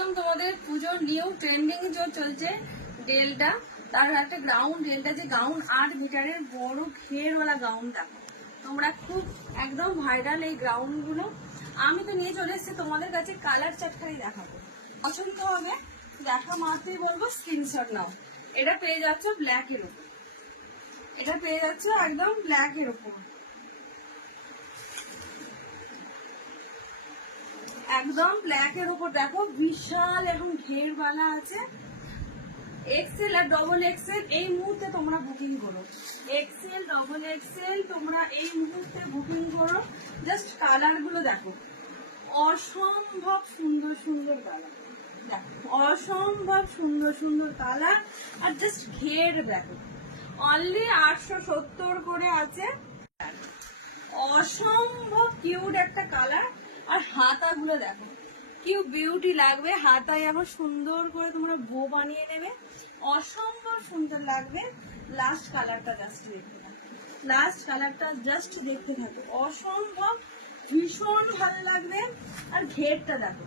একদম তোমাদের পুজোর নিউ ট্রেন্ডিং যে চলছে ডেলটা, তার একটা গাউন, ডেলটা যে গাউন 8 মিটারের বড় ঘেরওয়ালা গাউন দেখো তোমরা, খুব একদম ভাইরাল এই গাউনগুলো। আমি তো নিয়ে চলে এসেছি তোমাদের কাছে, কালার চারখানি দেখাবো, পছন্দ হবে দেখা মাত্রই বলবো স্ক্রিনশট নাও। এটা পেয়ে যাচ্ছে ব্ল্যাকের উপর, এটা পেয়ে যাচ্ছে একদম ব্ল্যাকের উপর, একদম ব্ল্যাকের উপর দেখো বিশাল এখন ঘেরওয়ালা আছে। এক্সেল আর ডবল এক্সেল এই মুহূর্তে তোমরা বুকিং করো, এক্সেল ডবল এক্সেল তোমরা এই মুহূর্তে বুকিং করো। জাস্ট কালার গুলো দেখো, অসম্ভব সুন্দর সুন্দর কালার দেখো, অসম্ভব সুন্দর সুন্দর কালার। আর জাস্ট ঘের দেখো, অনলি 870 করে আছে, অসম্ভব কিউট একটা কালার। আর হাতাগুলো দেখো কি বিউটি লাগবে, হাতায় আবার সুন্দর করে তোমরা বো বানিয়ে নেবে, অসম্ভব সুন্দর লাগবে। লাস্ট কালারটা জাস্ট দেখতে থাকো, লাস্ট কালারটা জাস্ট দেখতে থাকো, অসম্ভব ভীষণ ভালো লাগবে। আর ঘেরটা দেখো,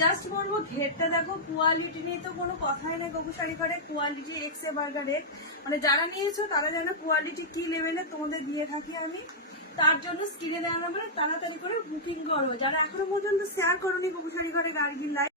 জাস্ট বলবো ঘেরটা দেখো, কোয়ালিটি নিয়ে তো কোনো কথাই নেই। গবু শাড়ি করে কোয়ালিটি এক্সে বার্গারের, মানে যারা নিয়েছো তারা যেন কোয়ালিটি কি লেভেলে তোমাদের দিয়ে থাকি আমি, তার জন্য স্ক্রিনে দেওয়া নাম্বারে তাড়াতাড়ি করে বুকিং করো। যারা এখনো পর্যন্ত শেয়ার করোনি গবু শাড়ি করে গার্গির লাইভ।